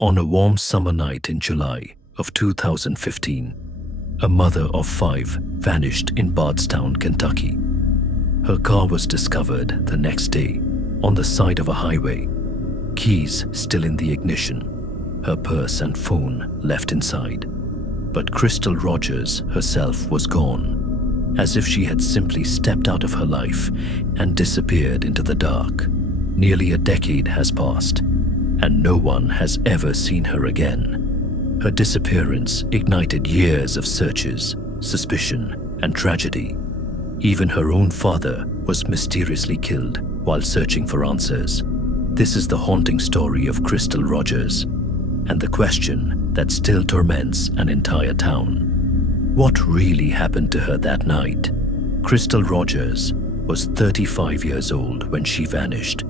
On a warm summer night in July of 2015, a mother of 5 vanished in Bardstown, Kentucky. Her car was discovered the next day on the side of a highway, keys still in the ignition, her purse and phone left inside. But Crystal Rogers herself was gone, as if she had simply stepped out of her life and disappeared into the dark. Nearly a decade has passed, and no one has ever seen her again. Her disappearance ignited years of searches, suspicion, and tragedy. Even her own father was mysteriously killed while searching for answers. This is the haunting story of Crystal Rogers, and the question that still torments an entire town. What really happened to her that night? Crystal Rogers was 35 years old when she vanished.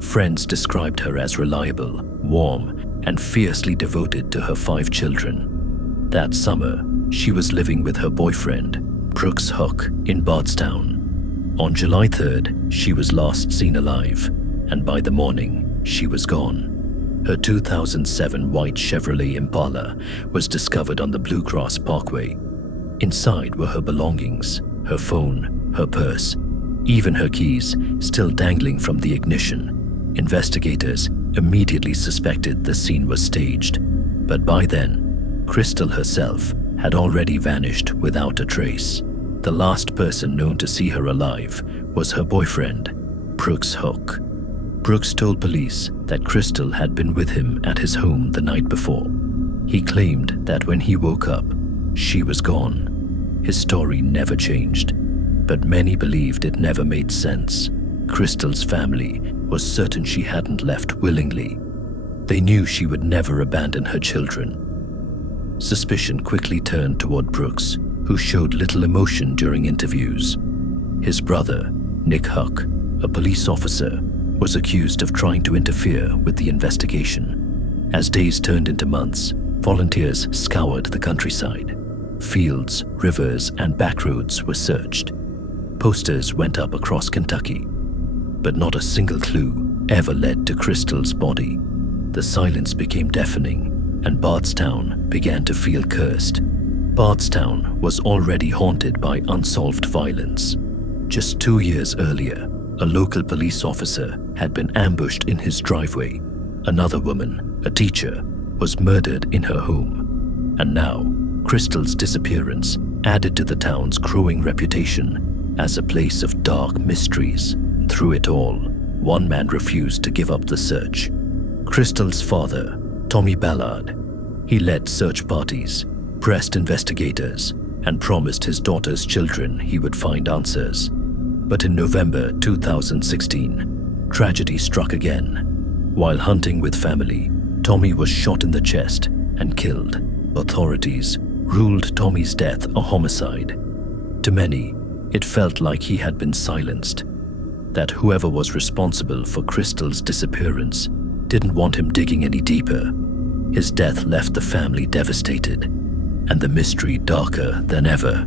Friends described her as reliable, warm, and fiercely devoted to her 5 children. That summer, she was living with her boyfriend, Brooks Hook, in Bardstown. On July 3rd, she was last seen alive, and by the morning, she was gone. Her 2007 white Chevrolet Impala was discovered on the Bluegrass Parkway. Inside were her belongings, her phone, her purse, even her keys still dangling from the ignition. Investigators immediately suspected the scene was staged, but by then, Crystal herself had already vanished without a trace. The last person known to see her alive was her boyfriend, Brooks Hook. Brooks told police that Crystal had been with him at his home the night before. He claimed that when he woke up, she was gone. His story never changed, but many believed it never made sense. Crystal's family was certain she hadn't left willingly. They knew she would never abandon her children. Suspicion quickly turned toward Brooks, who showed little emotion during interviews. His brother, Nick Huck, a police officer, was accused of trying to interfere with the investigation. As days turned into months, volunteers scoured the countryside. Fields, rivers, and back roads were searched. Posters went up across Kentucky, but not a single clue ever led to Crystal's body. The silence became deafening, and Bardstown began to feel cursed. Bardstown was already haunted by unsolved violence. Just 2 years earlier, a local police officer had been ambushed in his driveway. Another woman, a teacher, was murdered in her home. And now, Crystal's disappearance added to the town's growing reputation as a place of dark mysteries. Through it all, one man refused to give up the search. Crystal's father, Tommy Ballard. He led search parties, pressed investigators, and promised his daughter's children he would find answers. But in November 2016, tragedy struck again. While hunting with family, Tommy was shot in the chest and killed. Authorities ruled Tommy's death a homicide. To many, it felt like he had been silenced, that whoever was responsible for Crystal's disappearance didn't want him digging any deeper. His death left the family devastated, and the mystery darker than ever.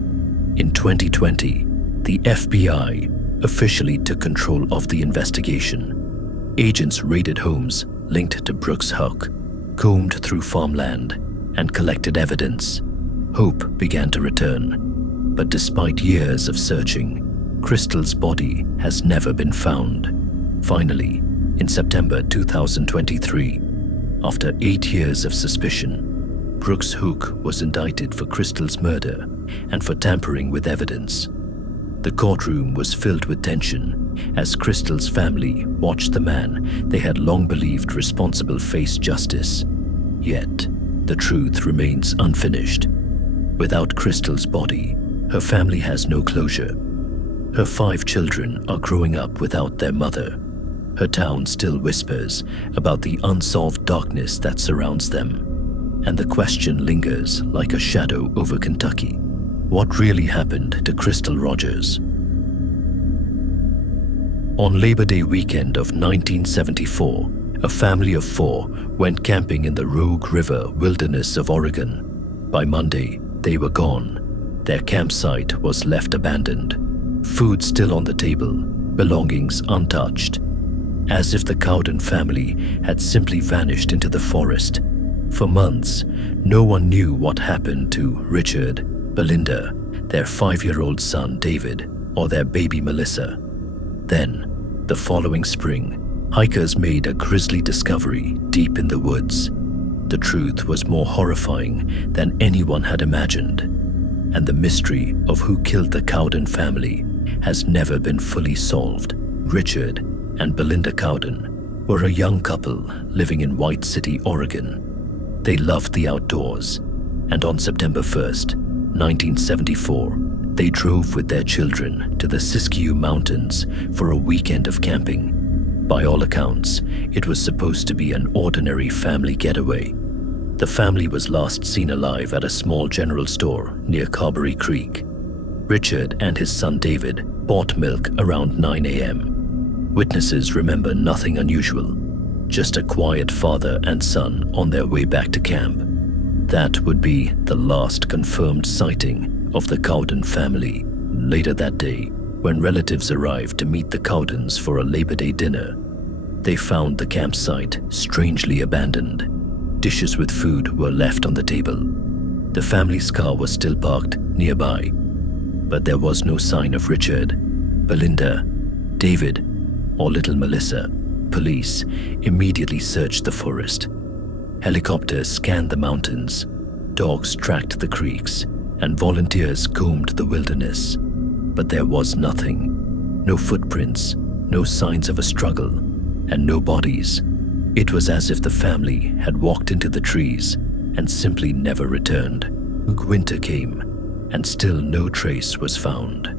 In 2020, the FBI officially took control of the investigation. Agents raided homes linked to Brooks Hook, combed through farmland, and collected evidence. Hope began to return, but despite years of searching, Crystal's body has never been found. Finally, in September 2023, after 8 years of suspicion, Brooks Hook was indicted for Crystal's murder and for tampering with evidence. The courtroom was filled with tension as Crystal's family watched the man they had long believed responsible face justice. Yet, the truth remains unfinished. Without Crystal's body, her family has no closure. Her 5 children are growing up without their mother. Her town still whispers about the unsolved darkness that surrounds them, and the question lingers like a shadow over Kentucky. What really happened to Crystal Rogers? On Labor Day weekend of 1974, a family of 4 went camping in the Rogue River wilderness of Oregon. By Monday, they were gone. Their campsite was left abandoned. Food still on the table, belongings untouched. As if the Cowden family had simply vanished into the forest For months, no one knew what happened to Richard, Belinda, their 5-year-old son David, or their baby Melissa. Then, the following spring, hikers made a grisly discovery deep in the woods. The truth was more horrifying than anyone had imagined, and the mystery of who killed the Cowden family has never been fully solved. Richard and Belinda Cowden were a young couple living in White City, Oregon. They loved the outdoors, and on September 1st, 1974, they drove with their children to the Siskiyou Mountains for a weekend of camping. By all accounts, it was supposed to be an ordinary family getaway. The family was last seen alive at a small general store near Carberry Creek. Richard and his son David bought milk around 9 a.m. Witnesses remember nothing unusual, just a quiet father and son on their way back to camp. That would be the last confirmed sighting of the Cowden family. Later that day, when relatives arrived to meet the Cowdens for a Labor Day dinner, they found the campsite strangely abandoned. Dishes with food were left on the table. The family's car was still parked nearby, but there was no sign of Richard, Belinda, David, or little Melissa. Police immediately searched the forest. Helicopters scanned the mountains, dogs tracked the creeks, and volunteers combed the wilderness. But there was nothing. No footprints, no signs of a struggle, and no bodies. It was as if the family had walked into the trees and simply never returned. Winter came, and still no trace was found.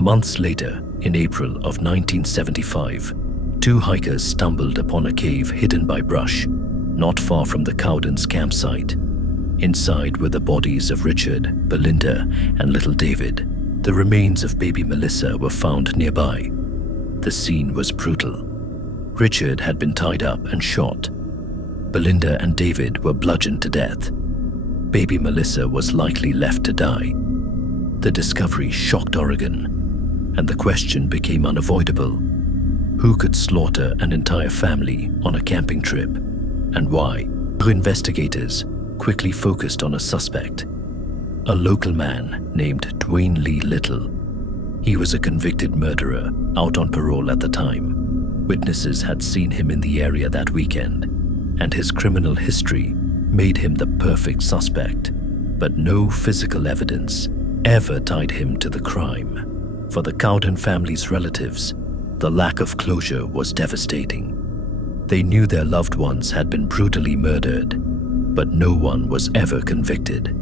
Months later, in April of 1975, 2 hikers stumbled upon a cave hidden by brush, not far from the Cowdens' campsite. Inside were the bodies of Richard, Belinda, and little David. The remains of baby Melissa were found nearby. The scene was brutal. Richard had been tied up and shot. Belinda and David were bludgeoned to death. Baby Melissa was likely left to die. The discovery shocked Oregon, and the question became unavoidable. Who could slaughter an entire family on a camping trip, and why? Investigators quickly focused on a suspect, a local man named Dwayne Lee Little. He was a convicted murderer out on parole at the time. Witnesses had seen him in the area that weekend, and his criminal history made him the perfect suspect. But no physical evidence ever tied him to the crime. For the Cowden family's relatives, the lack of closure was devastating. They knew their loved ones had been brutally murdered, but no one was ever convicted.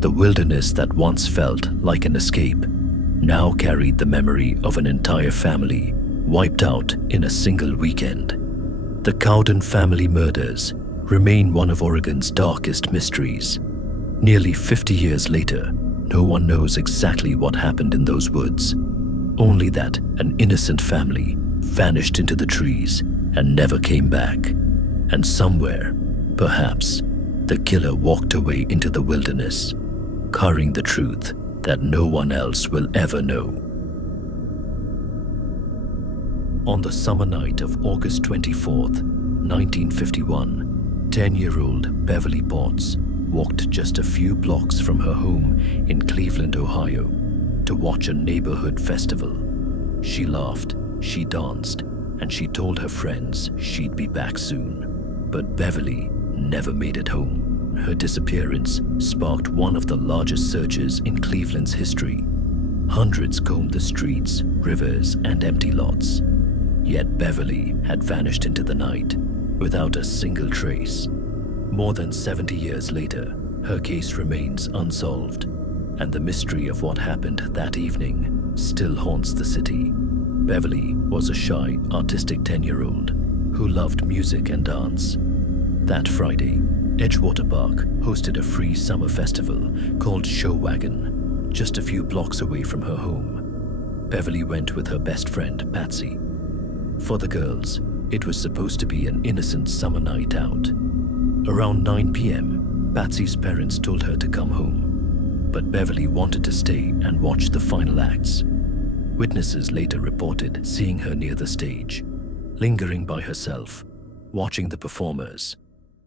The wilderness that once felt like an escape now carried the memory of an entire family wiped out in a single weekend. The Cowden family murders remain one of Oregon's darkest mysteries. Nearly 50 years later, no one knows exactly what happened in those woods, only that an innocent family vanished into the trees and never came back. And somewhere, perhaps, the killer walked away into the wilderness, carrying the truth that no one else will ever know. On the summer night of August 24th, 1951, 10-year-old Beverly Potts walked just a few blocks from her home in Cleveland, Ohio, to watch a neighborhood festival. She laughed, she danced, and she told her friends she'd be back soon. But Beverly never made it home. Her disappearance sparked one of the largest searches in Cleveland's history. Hundreds combed the streets, rivers, and empty lots. Yet Beverly had vanished into the night, without a single trace. More than 70 years later, her case remains unsolved, and the mystery of what happened that evening still haunts the city. Beverly was a shy, artistic 10-year-old who loved music and dance. That Friday, Edgewater Park hosted a free summer festival called Show Wagon, just a few blocks away from her home. Beverly went with her best friend, Patsy. For the girls, it was supposed to be an innocent summer night out. Around 9 p.m., Patsy's parents told her to come home, but Beverly wanted to stay and watch the final acts. Witnesses later reported seeing her near the stage, lingering by herself, watching the performers.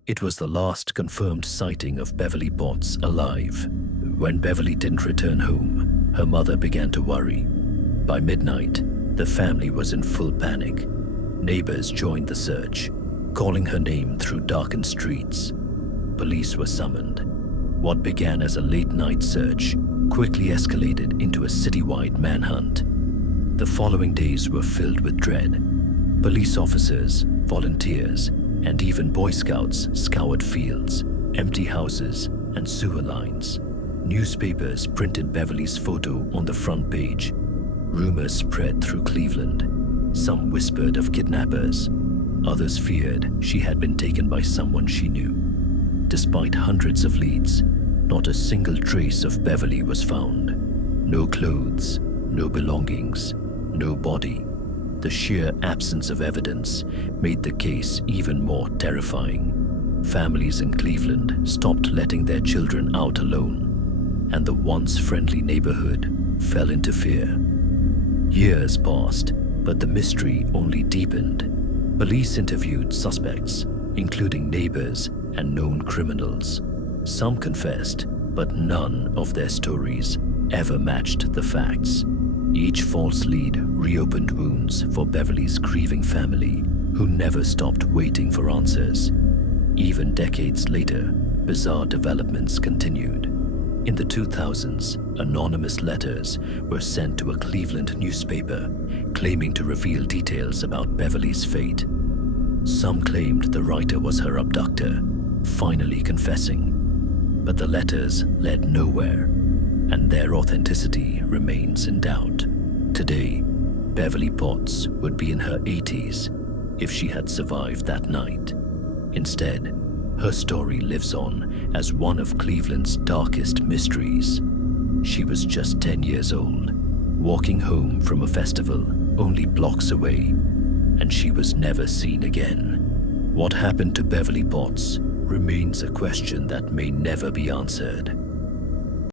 It was the last confirmed sighting of Beverly Potts alive. When Beverly didn't return home, her mother began to worry. By midnight, the family was in full panic. Neighbors joined the search, calling her name through darkened streets. Police were summoned. What began as a late-night search quickly escalated into a citywide manhunt. The following days were filled with dread. Police officers, volunteers, and even Boy Scouts scoured fields, empty houses, and sewer lines. Newspapers printed Beverly's photo on the front page. Rumors spread through Cleveland. Some whispered of kidnappers. Others feared she had been taken by someone she knew. Despite hundreds of leads, not a single trace of Beverly was found. No clothes, no belongings, no body. The sheer absence of evidence made the case even more terrifying. Families in Cleveland stopped letting their children out alone, and the once friendly neighborhood fell into fear. Years passed, but the mystery only deepened. Police interviewed suspects, including neighbors and known criminals. Some confessed, but none of their stories ever matched the facts. Each false lead reopened wounds for Beverly's grieving family, who never stopped waiting for answers. Even decades later, bizarre developments continued. In the 2000s, anonymous letters were sent to a Cleveland newspaper, claiming to reveal details about Beverly's fate. Some claimed the writer was her abductor, finally confessing. But the letters led nowhere, and their authenticity remains in doubt. Today, Beverly Potts would be in her 80s if she had survived that night. Instead, her story lives on as one of Cleveland's darkest mysteries. She was just 10 years old, walking home from a festival only blocks away, and she was never seen again. What happened to Beverly Potts remains a question that may never be answered.